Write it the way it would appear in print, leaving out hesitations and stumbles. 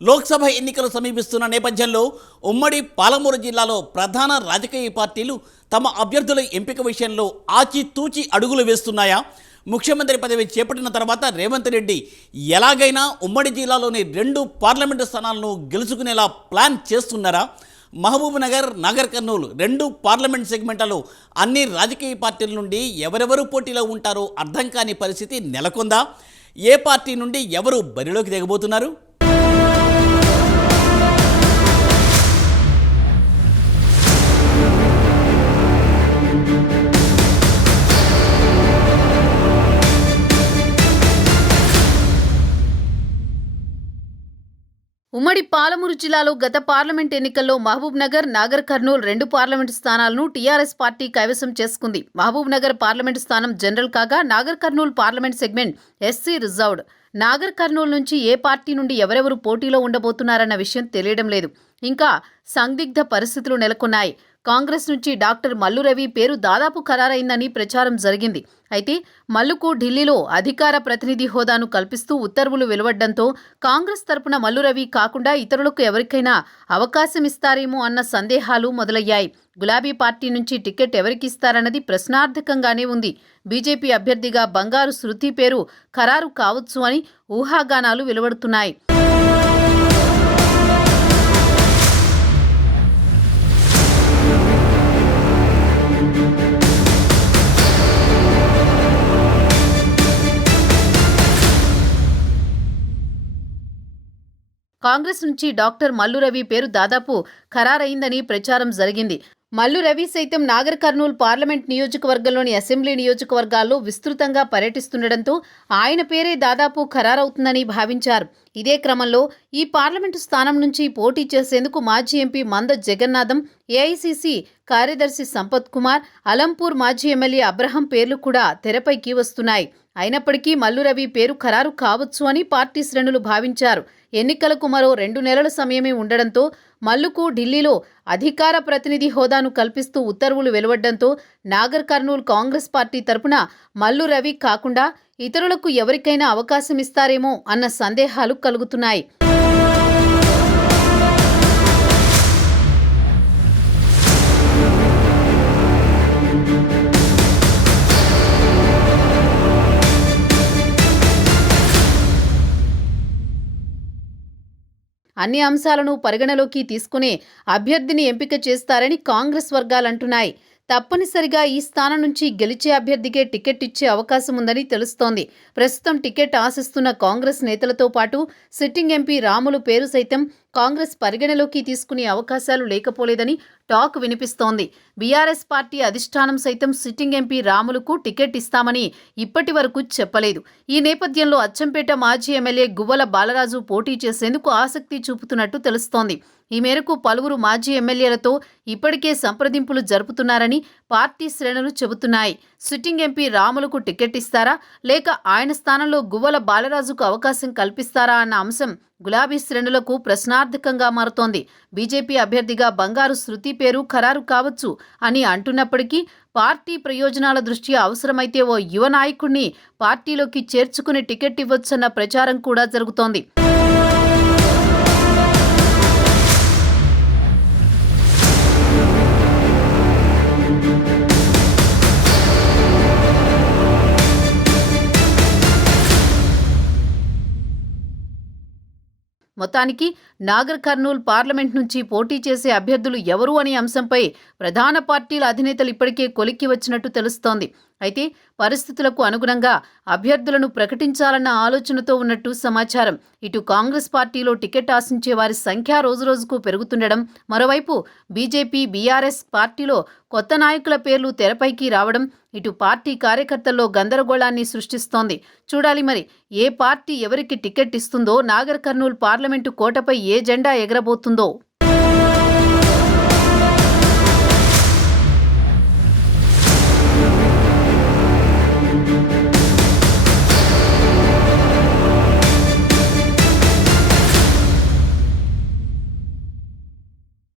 లోక్సభ ఎన్నికలు సమీపిస్తున్న నేపథ్యంలో ఉమ్మడి పాలమూరు జిల్లాలో ప్రధాన రాజకీయ పార్టీలు తమ అభ్యర్థుల ఎంపిక విషయంలో ఆచితూచి అడుగులు వేస్తున్నాయా? ముఖ్యమంత్రి పదవి చేపట్టిన తర్వాత రేవంత్ రెడ్డి ఎలాగైనా ఉమ్మడి జిల్లాలోని 2 పార్లమెంటు స్థానాలను గెలుచుకునేలా ప్లాన్ చేస్తున్నారా? మహబూబ్ నగర్, నాగర్ కర్నూలు 2 పార్లమెంట్ సెగ్మెంట్లలో అన్ని రాజకీయ పార్టీల నుండి ఎవరెవరు పోటీలో ఉంటారో అర్థం కాని పరిస్థితి నెలకొందా? ఏ పార్టీ నుండి ఎవరు బరిలోకి దిగబోతున్నారు? ఉమ్మడి పాలమూరు జిల్లాలో గత పార్లమెంట్ ఎన్నికల్లో మహబూబ్ నగర్, నాగర్ కర్నూల్ 2 పార్లమెంటు స్థానాలను టీఆర్ఎస్ పార్టీ కైవసం చేసుకుంది. మహబూబ్ నగర్ పార్లమెంటు స్థానం జనరల్ కాగా, Nagar Kurnool parliament segment SC reserved. Nagar Kurnool నుంచి ఏ పార్టీ నుండి ఎవరెవరు పోటీలో ఉండబోతున్నారన్న విషయం తెలియడం లేదు. ఇంకా సందిగ్ధ పరిస్థితులు నెలకొన్నాయి. కాంగ్రెస్ నుంచి డాక్టర్ మల్లు రవి పేరు దాదాపు ఖరారైందని ప్రచారం జరిగింది. అయితే మల్లుకు ఢిల్లీలో అధికార ప్రతినిధి హోదాను కల్పిస్తూ ఉత్తర్వులు వెలువడ్డంతో కాంగ్రెస్ తరపున మల్లు రవి కాకుండా ఇతరులకు ఎవరికైనా అవకాశం ఇస్తారేమో అన్న సందేహాలు మొదలయ్యాయి. గులాబీ పార్టీ నుంచి టికెట్ ఎవరికి ఇస్తారన్నది ప్రశ్నార్థకంగానే ఉంది. బీజేపీ అభ్యర్థిగా బంగారు శృతి పేరు ఖరారు కావచ్చు అని ఊహాగానాలు వెలువడుతున్నాయి. కాంగ్రెస్ నుంచి డాక్టర్ మల్లు రవి పేరు దాదాపు ఖరారైందని ప్రచారం జరిగింది. మల్లు రవి సైతం నాగర్ కర్నూల్ పార్లమెంట్ నియోజకవర్గంలోని అసెంబ్లీ నియోజకవర్గాల్లో విస్తృతంగా పర్యటిస్తుండటంతో ఆయన పేరే దాదాపు ఖరారవుతుందని భావించారు. ఇదే క్రమంలో ఈ పార్లమెంటు స్థానం నుంచి పోటీ చేసేందుకు మాజీ ఎంపీ మంద జగన్నాథం, ఏఐసీసీ కార్యదర్శి సంపత్ కుమార్, అలంపూర్ మాజీ ఎమ్మెల్యే అబ్రహం పేర్లు కూడా తెరపైకి వస్తున్నాయి. అయినప్పటికీ మల్లు రవి పేరు ఖరారు కావచ్చు అని పార్టీ శ్రేణులు భావించారు. ఎన్నికలకు మరో 2 నెలల సమయమే ఉండడంతో మల్లుకు ఢిల్లీలో అధికార ప్రతినిధి హోదాను కల్పిస్తూ ఉత్తర్వులు వెలువడ్డంతో నాగర్ కర్నూల్ కాంగ్రెస్ పార్టీ తరపున మల్లు రవి కాకుండా ఇతరులకు ఎవరికైనా అవకాశం ఇస్తారేమో అన్న సందేహాలు కలుగుతున్నాయి. అన్ని అంశాలను పరిగణలోకి తీసుకునే అభ్యర్థిని ఎంపిక చేస్తారని కాంగ్రెస్ వర్గాలంటున్నాయి. తప్పనిసరిగా ఈ స్థానం నుంచి గెలిచే అభ్యర్థికే టికెట్ ఇచ్చే అవకాశం ఉందని తెలుస్తోంది. ప్రస్తుతం టికెట్ ఆశిస్తున్న కాంగ్రెస్ నేతలతో పాటు సిట్టింగ్ ఎంపీ రాములు పేరు సైతం కాంగ్రెస్ పరిగణలోకి తీసుకునే అవకాశాలు లేకపోలేదని టాక్ వినిపిస్తోంది. బీఆర్ఎస్ పార్టీ అధిష్టానం సైతం సిట్టింగ్ ఎంపీ రాములకు టికెట్ ఇస్తామని ఇప్పటి వరకు చెప్పలేదు. ఈ నేపథ్యంలో అచ్చంపేట మాజీ ఎమ్మెల్యే గువ్వల బాలరాజు పోటీ చేసేందుకు ఆసక్తి చూపుతున్నట్టు తెలుస్తోంది. ఈ మేరకు పలువురు మాజీ ఎమ్మెల్యేలతో ఇప్పటికే సంప్రదింపులు జరుపుతున్నారని పార్టీ శ్రేణులు చెబుతున్నాయి. సిట్టింగ్ ఎంపీ రాములకు టికెట్ ఇస్తారా, లేక ఆయన స్థానంలో గువ్వల బాలరాజుకు అవకాశం కల్పిస్తారా అన్న అంశం గులాబీ శ్రేణులకు ప్రశ్నార్థకంగా మారుతోంది. బీజేపీ అభ్యర్థిగా బంగారు శృతి పేరు ఖరారు కావచ్చు అని అంటున్నప్పటికీ పార్టీ ప్రయోజనాల దృష్ట్యా అవసరమైతే ఓ యువ నాయకుడిని పార్టీలోకి చేర్చుకుని టికెట్ ఇవ్వొచ్చన్న ప్రచారం కూడా జరుగుతోంది. మొత్తానికి నాగర్ కర్నూల్ పార్లమెంట్ నుంచి పోటీ చేసే అభ్యర్థులు ఎవరు అనే అంశంపై ప్రధాన పార్టీల అధినేతలు ఇప్పటికే కొలిక్కి వచ్చినట్టు తెలుస్తోంది. అయితే పరిస్థితులకు అనుగుణంగా అభ్యర్థులను ప్రకటించాలన్న ఆలోచనతో ఉన్నట్టు సమాచారం. ఇటు కాంగ్రెస్ పార్టీలో టికెట్ ఆశించే వారి సంఖ్య రోజురోజుకు పెరుగుతుండడం, మరోవైపు బీజేపీ, బీఆర్ఎస్ పార్టీలో కొత్త నాయకుల పేర్లు తెరపైకి రావడం ఇటు పార్టీ కార్యకర్తల్లో గందరగోళాన్ని సృష్టిస్తోంది. చూడాలి మరి ఏ పార్టీ ఎవరికి టికెట్ ఇస్తుందో, నాగర్ కర్నూల్ పార్లమెంటు కోటపై ఏ జెండా ఎగరబోతుందో.